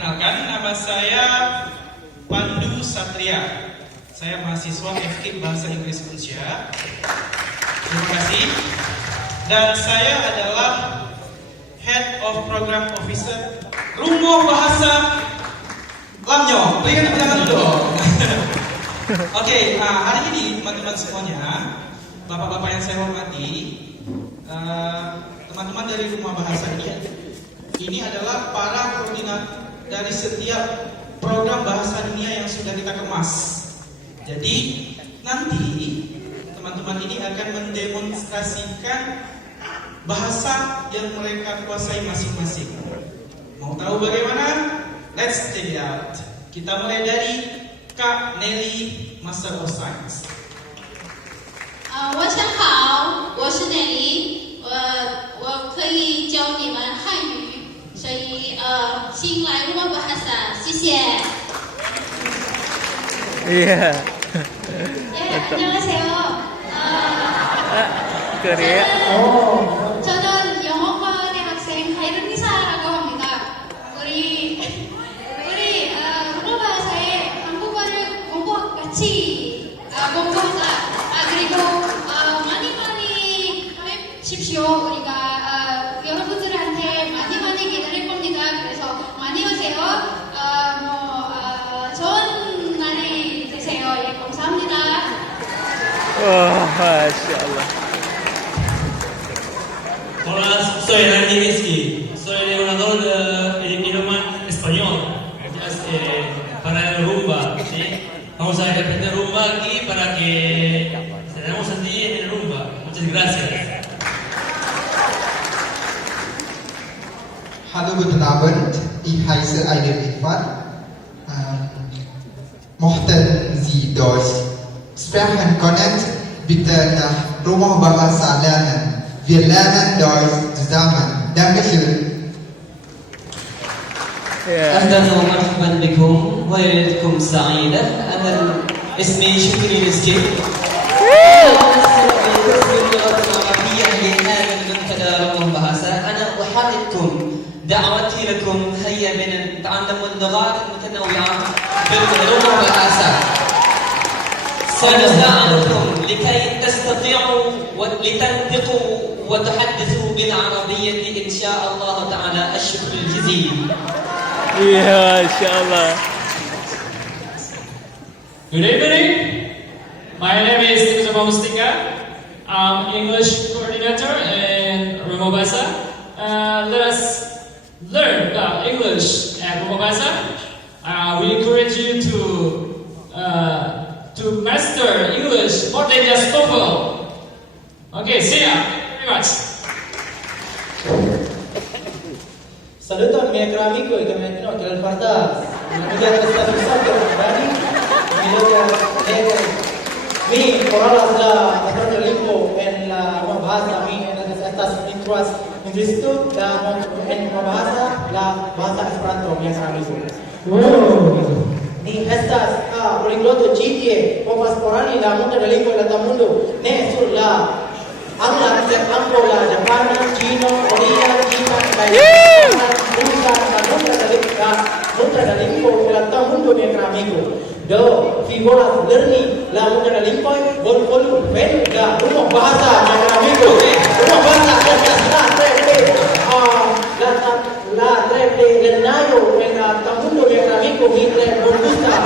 Perkenalkan, nama saya Pandu Satria. Saya mahasiswa FKIP Bahasa Inggris Unsia. Terima kasih. Dan saya adalah Head of Program Officer Rumo Bahasa Lamnyong. Berikan tepuk tangan dulu. Oke, hari ini teman-teman semuanya, bapak-bapak yang saya hormati, teman-teman dari Rumah Bahasa ini adalah para koordinator dari setiap program bahasa dunia yang sudah kita kemas. Jadi nanti teman-teman ini akan mendemonstrasikan bahasa yang mereka kuasai masing-masing. Mau tahu bagaimana? Let's check it out. Kita mulai dari Kak Nelly, Master of Science. 晚上好，我是 Nelly， 我可以教你们汉语，所以新来rumah bahasa，谢谢。 Iya. 안녕하세요. Korea. 저는 영어과대 학생 하이르니사라고 합니다. 우리 rumah bahas에 한국어를 같이 공부하자. 그리고 많이 해주십시오. 우리가 여러분들한테 많이 기다릴 겁니다. 그래서 많이 오세요. 좋은 날이 되세요. 예, 감사합니다. Masya Allah. Hola, soy Randy Rizky, soy leonador del idioma español para el rumba, ¿sí? Vamos a aprender rumba aquí para que tenemos a ti en el rumba. Muchas gracias. Hallo guten Abend, ich heiße Aidil Iqbal. Mochten Sie Deutsch sprechen können, bitte nach Rumah Bahasa lernen. Wir lernen Deutsch zusammen. Dankeschön. أهلا ومرحبا بكم وليلتكم سعيدة. أنا اسمي شكري رزقي. اللغة العربية لآن منتدى رمضان بهاسة. أنا أحرككم دعوتي لكم هيا بنا نتعلم اللغات المتنوعة بالرمضان بهاسة. سنساعدكم لكي تستطيعوا لتنطقوا وتحدثوا بالعربية إن شاء الله تعالى. الشكر الجزيل. Iya, Masya Allah. Good evening. My name is Mustafa Mustika. I'm English coordinator in Rumah Bahasa. Let us learn English at Rumah Bahasa. We encourage you to master English more than just TOEFL. Okay, see ya. Very much. Saluton miei cari amici che mi hanno che il farda mi ha stato stato bene mi orala la attraverso limpo en la bahasa mi en estas intros Institut dan en bahasa la bahasa Esperanto mi cari amici. Ni estas poligloto GTA povas porani la monda de lingvo la tamundo ne sur la angla anglo la japana chino korea china Mutra da lingvo la tamundo mi amigo. Do si volas lerni la monda da lingvo vol ven la rumah bahasa mi amigo. Rumah bahasa estas la tre de lernayo en la tamundo mi amigo mi tre bongusta.